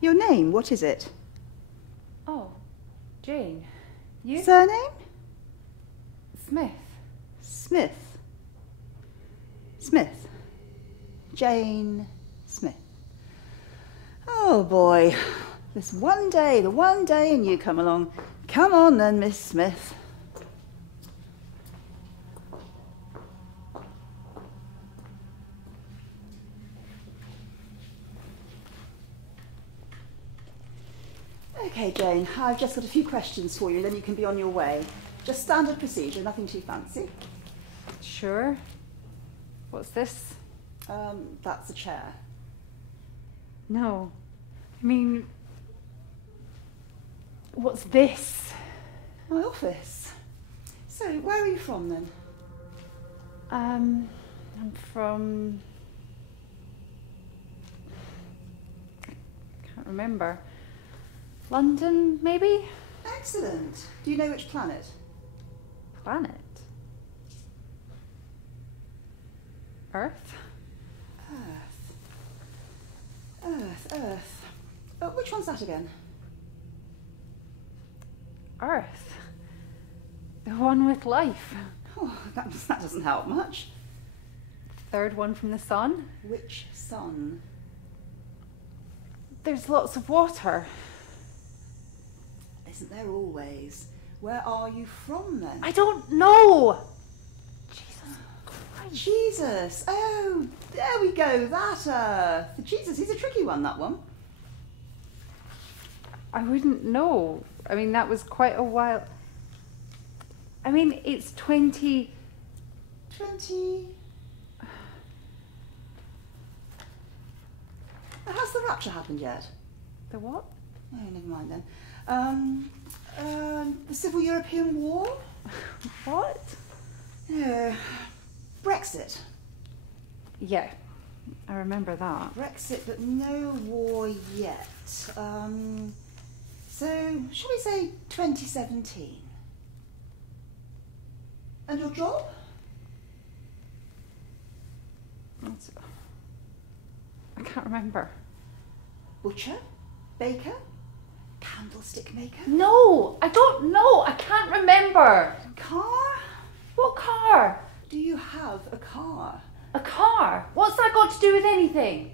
Your name, what is it? Oh, Jane. You? Surname? Smith. Smith. Smith. Jane Smith. Oh boy. This one day, the one day, and you come along. Come on then, Miss Smith. Okay, Jane, I've just got a few questions for you, then you can be on your way. Just standard procedure, nothing too fancy. Sure. What's this? That's a chair. No. I mean, what's this? My office. So, where are you from then? I'm from... Can't remember. London, maybe? Excellent. Do you know which planet? Planet? Earth? Earth. Which one's that again? Earth. The one with life. Oh, that doesn't help much. Third one from the sun. Which sun? There's lots of water. Isn't there always? Where are you from then? I don't know! Jesus Christ. Jesus! Oh, there we go, that Earth. Jesus, he's a tricky one, that one. I wouldn't know. I mean, that was quite a while. I mean, it's 20... 20... Has the rapture happened yet? The what? Oh, never mind then. The Civil European War? What? No. Brexit. Yeah, I remember that. Brexit, but no war yet. So, shall we say 2017? And your job? I can't remember. Butcher? Baker? Candlestick maker? No, I don't know. I can't remember. Car? What car? Do you have a car? A car? What's that got to do with anything?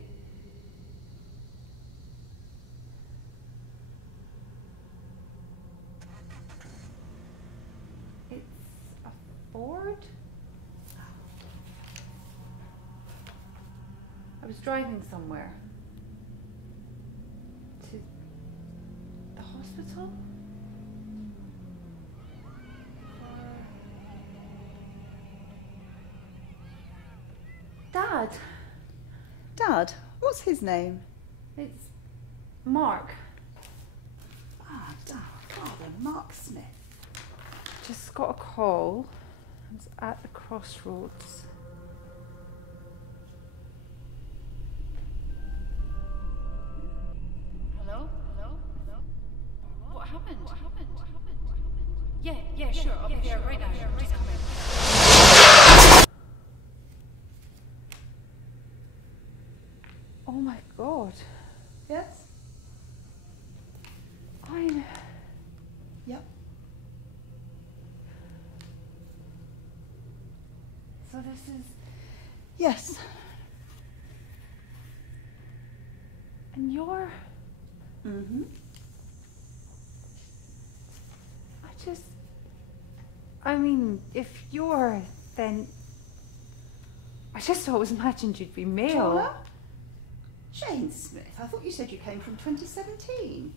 It's a Ford? I was driving somewhere. To the hospital? Dad. Dad? What's his name? It's Mark. Ah, Dad. Father, Mark Smith. Just got a call. It's at the crossroads. Hello? What happened? Yeah, sure. I'll be there right now. Just come in. Oh my God. Yes? I'm... Yep. So this is... Yes. And you're... Mm-hmm. I mean, if you're, then... I just always imagined you'd be male. Taller? Jane Smith, I thought you said you came from 2017.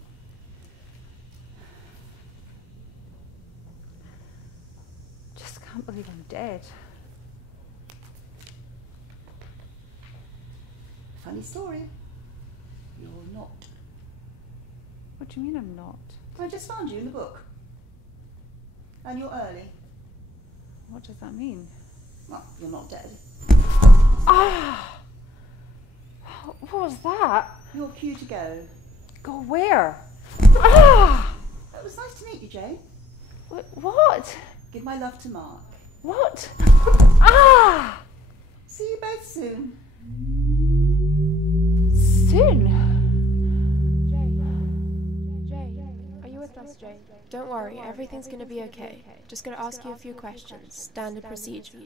Just can't believe I'm dead. Funny story. You're not. What do you mean I'm not? I just found you in the book. And you're early. What does that mean? Well, you're not dead. Ah! What was that? You're cue to go. Go where? Ah! It was nice to meet you, Jane. What? Give my love to Mark. What? Ah! See you both soon. Soon? Jane. worry, everything's gonna be okay. Just gonna ask you a few questions. Standard procedure.